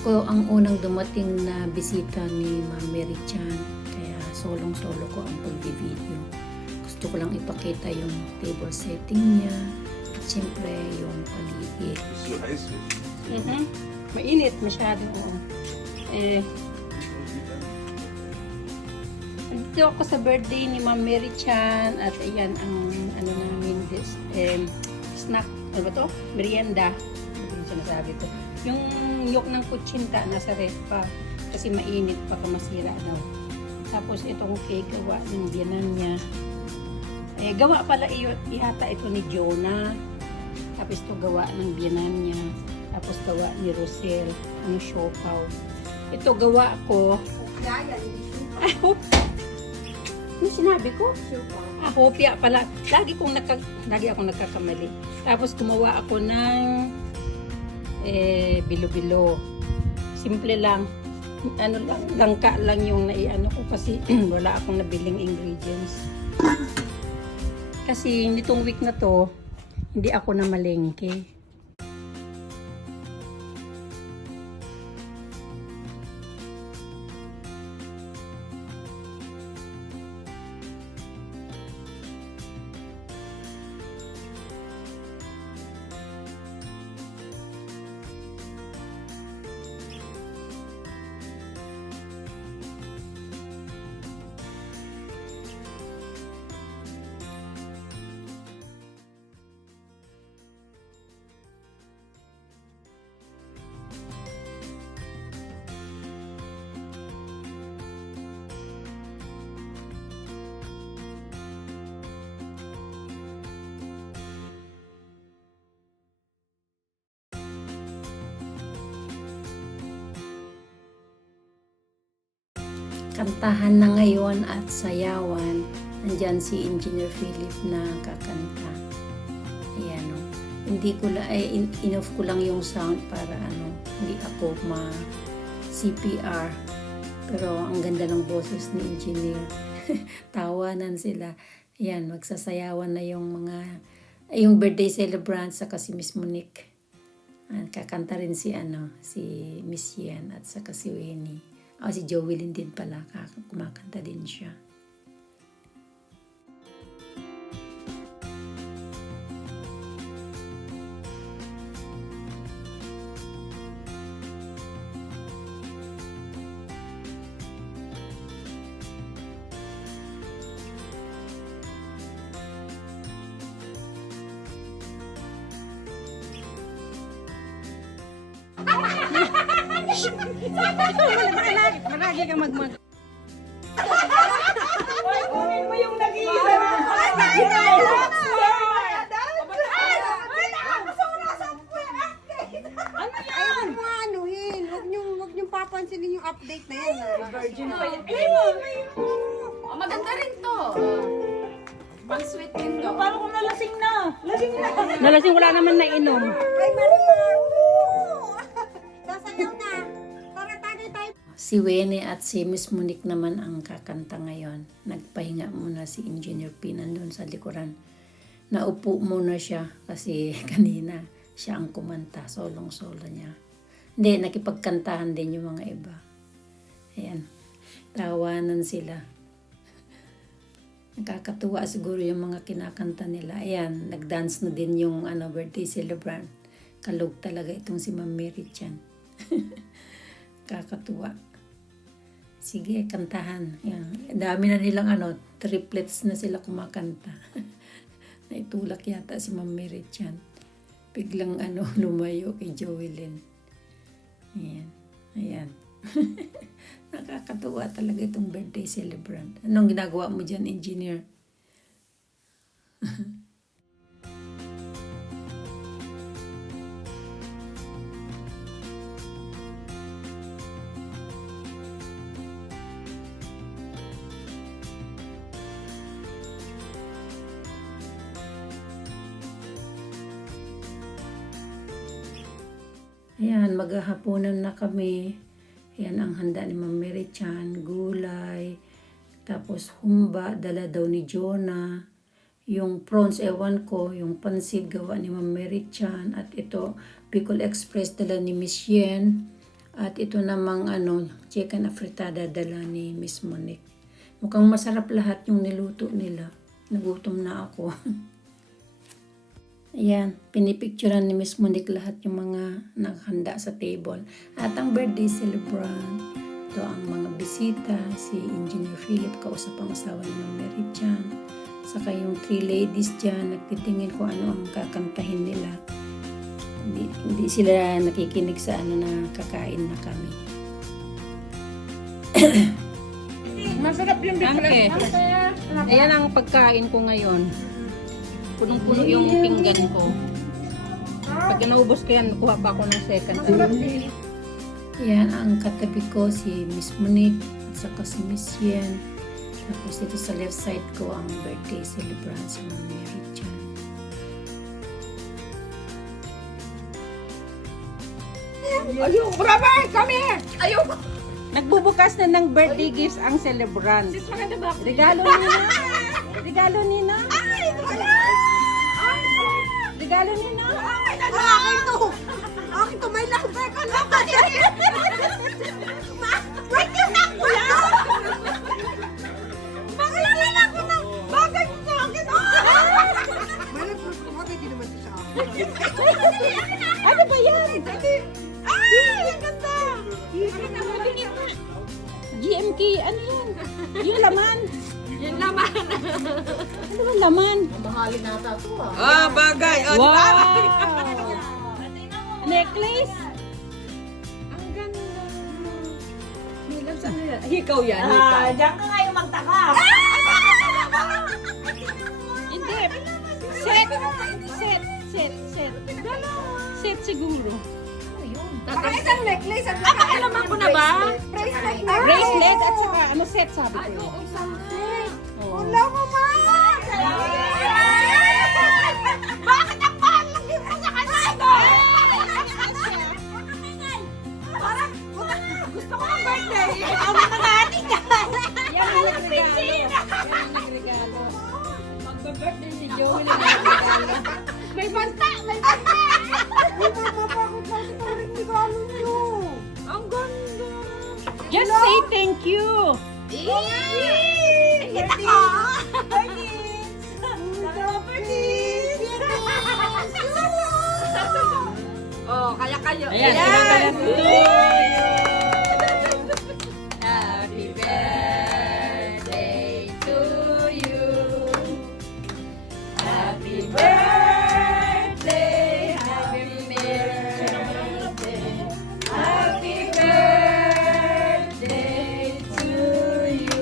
Ako ang unang dumating na bisita ni Ma'am Mary Chan. Kaya solong-solo ko ang pag-video. Gusto ko lang ipakita yung table setting niya. At syempre yung paligid. Mainit masyado. Oo. Dito ako sa birthday ni Ma'am Mary Chan at ayan ang ano namin this snack, ano ba to? Merienda. Ano yung sinasabi ko? Yung yolk ng kutsinta nasa ref pa kasi mainit baka masira daw. Tapos itong cake gawa ng biyanan niya. Gawa pala ihata ito ni Jonah. Tapos ito gawa ng biyanan niya. Tapos gawa ni Rosel. Ano siopaw. Ito gawa ko. Ano sinabi ko? Hopya pala. Lagi akong nagkakamali. Tapos gumawa ako ng bilo-bilo. Simple lang. Ano lang, langka lang yung naiano ko kasi wala akong nabiling ingredients. Kasi nitong week na to, hindi ako na malengke. Kantahan na ngayon at sayawan. Nandyan si Engineer Philip na kakanta. Ayan o. Hindi ko in-off ko lang yung sound para hindi ako CPR. Pero ang ganda ng boses ni Engineer. Tawanan sila. Ayan, magsasayawan na yung birthday celebrant saka si Miss Monique. Kakanta rin si Miss Yen at saka si Winnie. Si Joelyn din pala, kumakanta din siya. Maragi ka magmag. Kunin mo yung nag-iisa. Huwag niyong papansinin yung update na yan. Virgin pa yan. Maganda rin to. Pang sweet din to. Parang kung nalasing na. Lasing na. Nalasing wala naman nainom. Ay, Marimar! Sasayaw na. Tara, tayo. Si Winnie at si Miss Monique naman ang kakanta ngayon. Nagpahinga muna si Engineer P nandun sa likuran. Naupo muna siya kasi kanina siya ang kumanta. Solong-solo niya. Hindi, nakipagkantahan din yung mga iba. Ayan. Tawanan sila. Nakakatuwa siguro yung mga kinakanta nila. Ayan, nagdance na din yung birthday celebrant. Kalog talaga itong si Ma'am Mary Chan. Kakatuwa. Sige, kantahan. Ayan. Dami na nilang triplets na sila kumakanta. Naitulak yata si Ma'am Mary Chan. Biglang lumayo kay Joelyn. Ayan. Ayan. Nakakatuwa talaga itong birthday celebrant. Anong ginagawa mo dyan, Engineer? Ayan, maghahaponan na kami. Ayan ang handa ni Ma'am Mary Chan, gulay, tapos humba, dala daw ni Jonah. Yung prawns, ewan ko, yung pansit gawa ni Ma'am Mary Chan, at ito, Bicol Express dala ni Miss Yen, At ito namang chicken afritada dala ni Miss Monique. Mukhang masarap lahat yung niluto nila. Nagutom na ako. Ayan, pinipicturean ni Miss Monique lahat yung mga naghanda sa table. At ang birthday celebrant, ito ang mga bisita, si Engineer Philip, kausap ang asawa ni Ma'am Mary Chan. Saka yung 3 ladies dyan, nagtitingin kung ano ang kakantahin nila. Hindi sila nakikinig sa na kakain na kami. Masarap yung Angke. Ayan ang pagkain ko ngayon. Punong-puno yung pinggan ko. Pag naubos ko yan, kuha pa ako ng second. Yan ang katabi ko, si Miss Monique at saka si Miss Yen. Tapos dito sa left side ko ang birthday celebrant si Ma'am Mary Chan. Ayoko, brother! Come here! Ayoko! Nagbubukas na ng birthday gifts ang celebrant. Sis, maganda ba? Regalo nina. Regalo nina. Ay, wala! Regalo nina. Ay, Akin to! Akin to, may number ka lang! wait yung nakula! Makalala ako ng bagay mo sa akin! May number ko, bakit di naman siya sa akin? Ano ba yan? Ay, ang ganda! GMK, ano yun? Yung laman. Yung laman. Ano ba laman? Ah, bagay. Oh, Wow! Necklace? Ang ganda. Higam sa nila. Hikaw yan. Diyan ka ngayon magtaka. Hindi. Set siguro. Baka isang necklace at pakailaman ko na ba? Bracelet na. Bracelet at saka set sabi ko. Oo, isang set. Oh. Wala mo ma! Bakit ang mahal ng gift mo sa kanya? Parang, gusto ko ng birthday. Ang mga natin ka. Yan ang nagregalo. Yan ang nagregalo. Magpa-birthday si Joey na nagregalo. May banta! May banta! Ang ganda! Just say thank you. Kita ka! Oh, kaya kayo. Ayan, Ayan. Happy birthday to you. Happy birthday, happy birthday, happy birthday to you.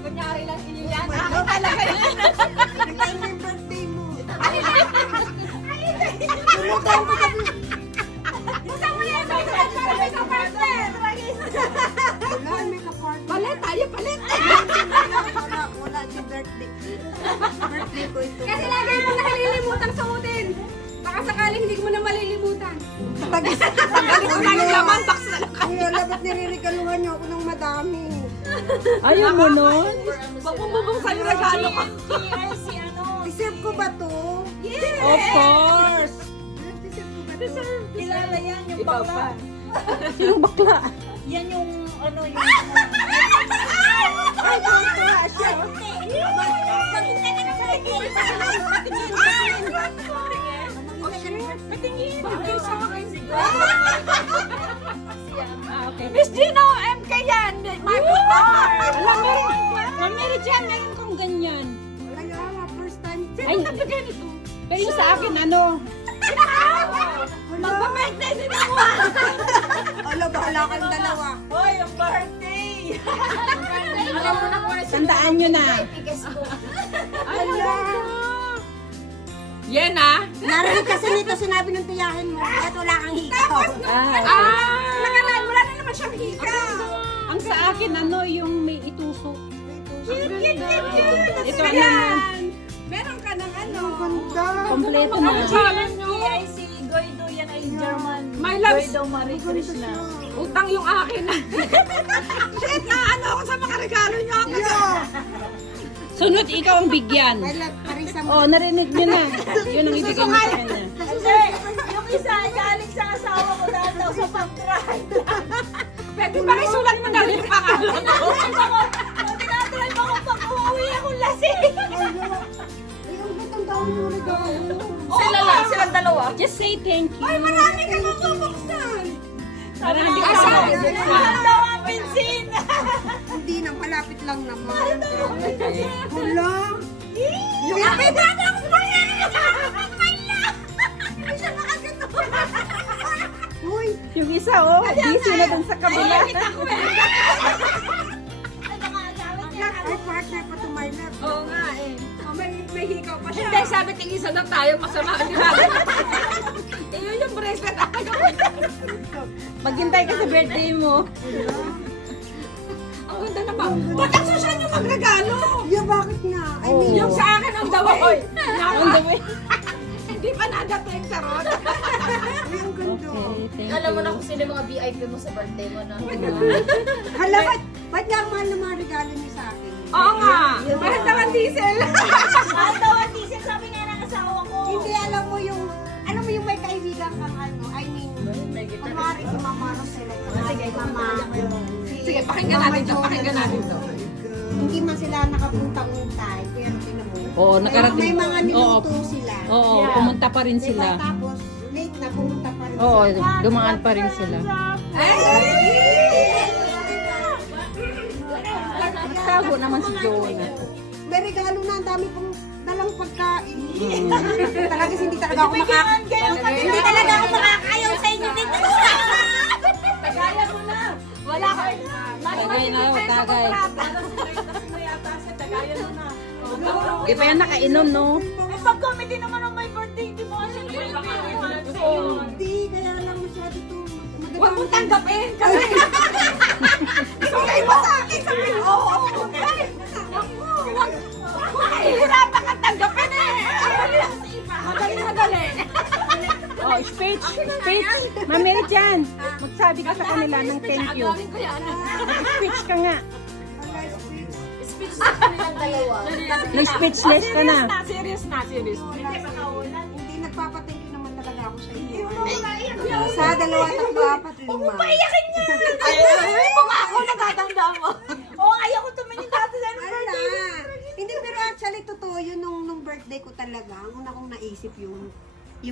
Kunyari lang inyo yan. Ako talaga yan. Nagkain mo yung birthday mo. Tulutan ko kasi. Buksan mo yan. May isang partner. Wala, may ka-partner. Palit tayo, palit. Wala si birthday. Birthday ko ito. Kasi lagi mo nakalilimutan suotin. Baka sakaling hindi mo na malilimutan. Balik ko na yung laman, box na lang. Kuya, dapat niriregaluhan niyo ako ng madami. Ayaw mo nun? Wag mong bubuksan yung regalo ko. Deserve ko ba to? Of course. Deserve ko ba to? Kilala yan yung Ikaw pa. Sinong bakla? Yan yung ano yung... Ay, tuwa siya. Patingin. Bagay sa akin. Okay. Miss Gino, MK yan. My car. Alam mo, Ma'am Mary Chan, meron kang ganyan. Wala, first time. Ay, pero yung sa akin, ano? Magpa-birthday din ako. Ala, bahala kang dalawa. Hoy, yung birthday. Alam mo na kung ano Tandaan nyo na. Ala. Yan ah. Narinig kasi nito sinabi ng tiyahin mo, at wala kang hikaw. Nakaraan, wala na naman siyang hika. Ang sa akin, ano, yung may itusok. Ito, ano, Ayan. Meron ka ng ano. Ganda. kompleto na. Challenge nyo. PIC, Goido, yan ay German. My loves. Daw Marie Krishna. Utang yung akin. Shit, naano ako sa mga regalo niyo. Sunod, ikaw ang bigyan. May love, parisa mo. Oh, narinig niyo na. Yun ang ibigay mo sa kanya. Hindi, yung isa galing sa asawa ko dahil daw sa pag-drive. Pwede ba isulat mo na rin yung pangalan ko? Tinatry ako pag uuwi akong lasing. Ay, ang gutang daw mo regalo. Silang dalawa. Just say thank you. Marami ka nang bubuksan. Marami Ah, ka. sabi Mahal daw ang bensin. Hindi na, malapit lang naman. Wala. Yung kapit ako ako Uy, Yung isa, oh. Busy na dun sa kabila. ay partner pa to my love. Oo nga eh. Oh, may hikaw pa siya. Hindi, sabi tingisa na tayo masama. Di ba? Yun yung bracelet ako. Maghintay ka sa birthday mo. Ang ganda naman. Ba't ang susan yung magregalo? Yeah, bakit nga? I mean, Yung sa akin ang daway. On the way. Hindi pa nadating sa rod. ay, ang ganda. Okay, thank you. Alam mo na kung sino yung mga VIP mo sa birthday mo na. Hala, ba't nga ang mahal na mga regalo niyo sa akin? Oo nga. Mahal naman diesel. Mahal daw ang diesel, sabi nga ng asawa ko. Hindi, alam mo yung may kaibigan kang ano, I mean, kunwari si Mama Rosel at saka si Mama, Sige, pakinggan natin to. Pakinggan natin to. hindi man sila nakapunta-untay, pero tinan mo. Oo, nakarating. May mga niluto sila. Oo, pumunta pa rin Diba? sila. Tapos, late na, pumunta pa rin Oo, sila. dumaan pa rin sila. Nagtago naman si Joanna. May regalo na, ang dami pang dalang pagkain. Talaga hindi talaga ako hindi talaga ako makakayaw sa inyo dito. Tagayan mo na. Wala ka. Tagay na, tagay. Tagayan mo na. Di pa yan nakainom, no? Eh, pag comedy naman ang may birthday, hindi mo kasi Hindi, kaya lang masyado ito. Huwag mong tanggapin. Kasi ibigay mo sa akin. Sabi, oo. Huwag mahihirapan ka tanggapin eh. Madali. Oh, speech. Ma'am Mary Chan, magsabi ka sa kanila ng thank you. Mag-speech ka nga. speech sa kanilang dalawa. Nag-speechless ka na. Serious na. Hindi nagpapatingin naman talaga ako sa inyo. Sa 2, 3, 4, 5. Paiyakin niya! Ay, mukha ako natatandaan mo. Oo, ayaw ko tumingin dati sa Ala. Hindi, pero actually, totoo yun nung birthday ko talaga. Ang una kong naisip yung 5.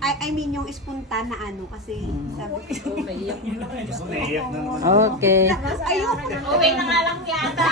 I mean, yung spontan na ano, kasi sabi ko, Okay. Uwi na nga lang yata.